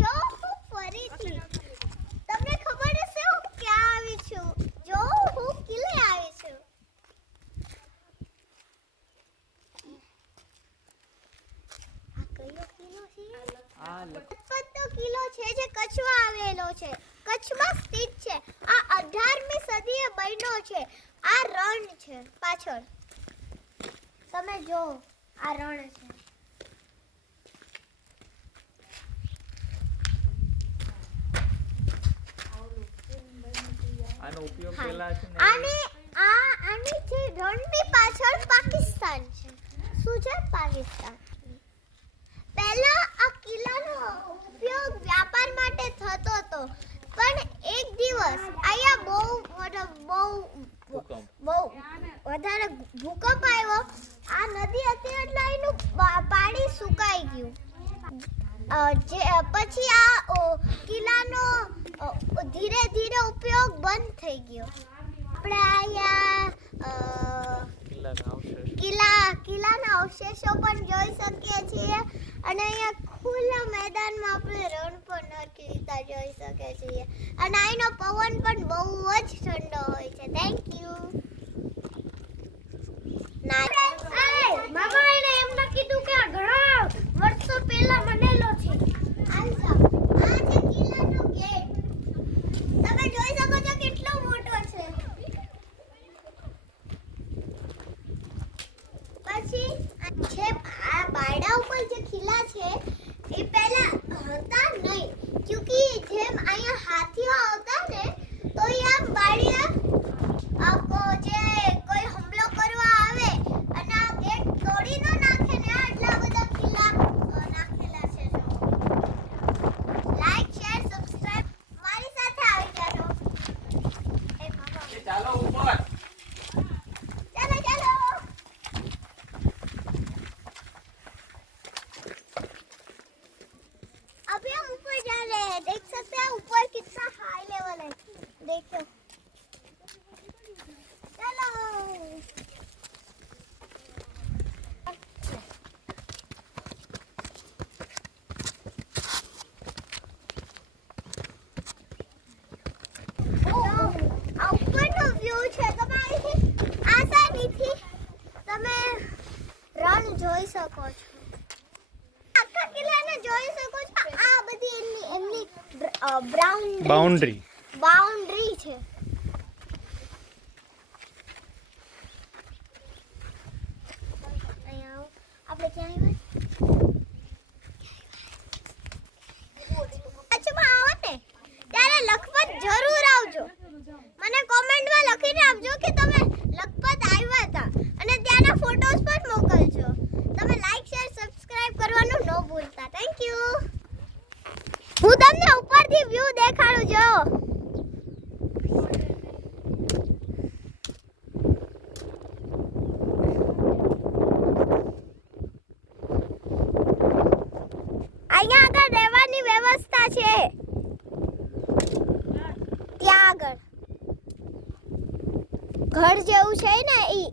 જો હું ફરીથી તમને ખબર હશે હું ક્યાં આવી છું. જો હું કિલ્લે આવી છું. આ કયો કિલ્લો છે? આ લખપતનો કિલ્લો છે જે કચ્છમાં આવેલો છે. કચ્છમાં સ્થિત છે. આ 18મી સદીએ બન્યો છે. આ રણ છે પાછળ. તમે જો આ રણ છે. આનો ઉપયોગ પેલા છે ને આની જે રણની પાછળ પાકિસ્તાન છે. શું છે? પાકિસ્તાન. પહેલા આ કિલ્લાનો ઉપયોગ વ્યાપાર માટે થતો હતો, પણ એક દિવસ અહીંયા બહુ વધારે ભૂકંપ આવ્યો. આ નદી હતી એટલે એનું પાણી સુકાઈ ગયું. પછી આ કિલ્લાનો ધીરે ધીરે ઉપયોગ બંધ થઈ ગયો. આપણે અહીંયા કિલ્લાના અવશેષો પણ જોઈ શકીએ છીએ અને અહીંયા ખુલ્લા મેદાનમાં આપણે રણ પણ નરકી રીતે જોઈ શકીએ છીએ. અને અહીંનો પવન પણ બહુ જ ઠંડો હોય છે. Thank you. મામા એને એમ ન કીધું કે આ ઘણા વર્ષો પહેલા બનેલો છે. આ છે કિલ્લાનો ગેટ. તમે જોઈ શકો છો કેટલો મોટો છે. પછી છે આ બારડા ઉપર જે ખીલા છે એ પહેલા હતા નહીં, ક્યોંકિ જેમ અહીંયા હાથીઓ આવતા ને તો એ આમ બાળિયા જે કોઈ હુમલો કરવા આવે અને આ ગેટ તોડી ન નાખે ને આટલા બધા ખીલા નાખેલા છે. લાઈક શેર સબસ્ક્રાઇબ મારી સાથે આવી જાજો. ચાલો ઉપર. चलो अभी हम ऊपर जा रहे हैं. देख सकते हैं ऊपर कितना हाई लेवल है. देखो चलो. ઉપરનો વ્યૂ છે. તમારી આસાનીથી તમે રણ જોઈ શકો છો. આખા કિલ્લાને જોઈ શકો છો. આ બધી એમની બાઉન્ડ્રી છે. અહીંયા આપણે ક્યાં આવ્યા? આવો ને ત્યારે લખપત જરૂર આવજો. મને કોમેન્ટમાં લખીને આપજો કે તમે લખપત આવ્યા હતા અને ત્યાંના ફોટોસ પણ મોકલજો. તમે લાઈક શેર સબસ્ક્રાઇબ કરવાનું ન ભૂલતા. Thank you. હું તમને ઉપરથી વ્યૂ દેખાડું. જો અહીંયા આગળ રહેવાની વ્યવસ્થા છે. ત્યાં આગળ ઘર જેવું છે ને ઈ